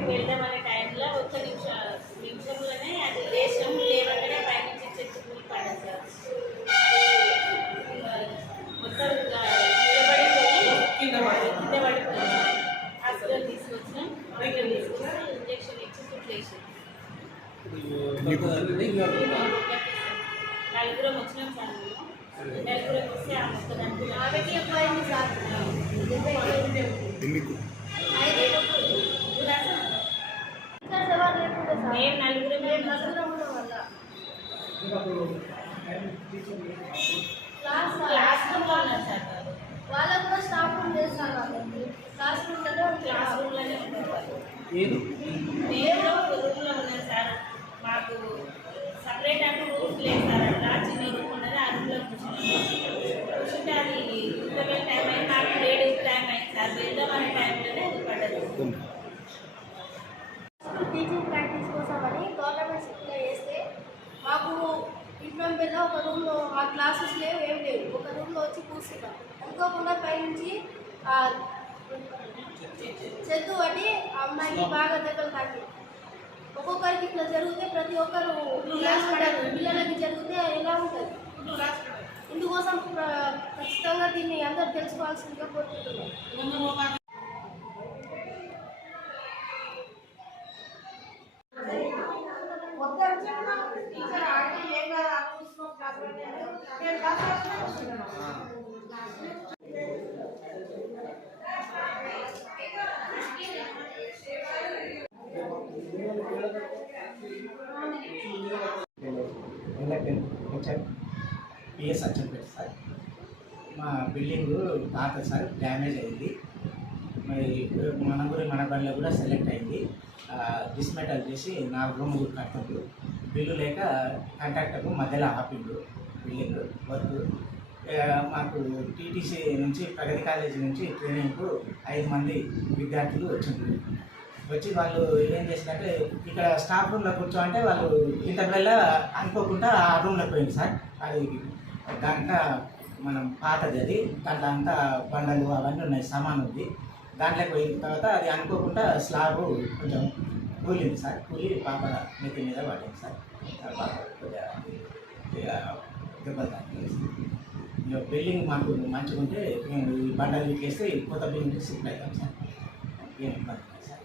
బయటకు వెళ్దామనే టైంలో ఒక్క నిమిషంలోనే అది లేచాం. లేవగానే పైనుంచి చెట్టు కూలి పడ్డాం సార్. మొత్తం నిలబడిపోయి కింద పడిపోయింది. హాస్పిటల్ తీసుకొచ్చినాం. ఇంజక్షన్ ఇచ్చి కుట్లేసాం. నలుగురం వచ్చినాం సార్. నలుగురం వస్తే ఆ మొక్కదానికి ఆమెకి ఎక్కువైంది సార్. మేము నలుగురం క్లాస్ రూమ్లో ఉన్నారు సార్. వాళ్ళకు కూడా స్టాఫ్ రూమ్ లేదు సార్. వాళ్ళకి క్లాస్ రూమ్లోనే క్లాస్ రూమ్లోనే ఉంటారు. నేను రూమ్లో ఉన్నాను సార్. మాకు సపరేట్ అంటూ రూమ్స్ లేదు సార్. అట్లా చిన్న రూమ్ ఉన్నది. ఆ రూమ్లో కూర్చుంటే అది ఇంటర్వెల్ టైం అయింది. నాకు 7 టైం అయింది సార్. వెళ్దాం అనే టైంలోనే అది పడ్డది. టీచింగ్ ప్రాక్టీస్ కోసం అని గవర్నమెంట్ స్కూల్లో వేస్తే మాకు ఇంట్లో ఒక రూమ్లో ఆ క్లాసెస్ లేవు, ఏం లేవు. ఒక రూమ్లో వచ్చి కూర్చున్నాం. అనుకోకుండా పైనుంచి చెట్టు పట్టి ఆ అమ్మాయికి బాగా దెబ్బలు తాకి. ఒక్కొక్కరికి ఇట్లా జరిగితే ప్రతి ఒక్కరు క్లాస్ పడారు. పిల్లలకి జరిగితే ఎలా ఉంటుంది? ఇందుకోసం ఖచ్చితంగా దీన్ని అందరూ తెలుసుకోవాల్సిందిగా కోరుకుంటున్నాం. PS Achampet sir. మా బిల్డింగ్ పాత సార్, డ్యామేజ్ అయింది. మరి మన బండిలో కూడా సెలెక్ట్ అయింది. డిస్మెటల్ చేసి 4 రూములు కట్టిండు. బిల్లు లేక కాంట్రాక్టర్కు మధ్యలో ఆపిండు బిల్డింగ్ వర్క్. మాకు టీటీసీ నుంచి, ప్రగతి కాలేజీ నుంచి ట్రైనింగ్కు 5 మంది విద్యార్థులు వచ్చిండ్రు. వచ్చి వాళ్ళు ఏం చేసినట్టే ఇక్కడ స్టాఫ్ రూమ్లో కూర్చోంటే వాళ్ళు ఇంటర్వెల్ అనుకోకుండా ఆ రూమ్లో పోయింది సార్. అది దాంట్లో మనం పాతది, అది దాంట్లో అంతా బండలు అవన్నీ ఉన్నాయి, సామాన్ ఉంది. దాంట్లోకి పోయిన తర్వాత అది అనుకోకుండా స్లాబ్ కొంచెం కూలింది సార్. కూలి పాప నెత్తి మీద పడింది సార్. పాప కొద్దిగా దెబ్బలు తాకింది. బిల్డింగ్ మాకు మంచిగా ఉంటే మేము ఈ బండలు ఇట్లేస్తే కొత్త బిల్డింగ్ షిఫ్ట్ అవుతాం సార్. ఏం ఇబ్బంది సార్.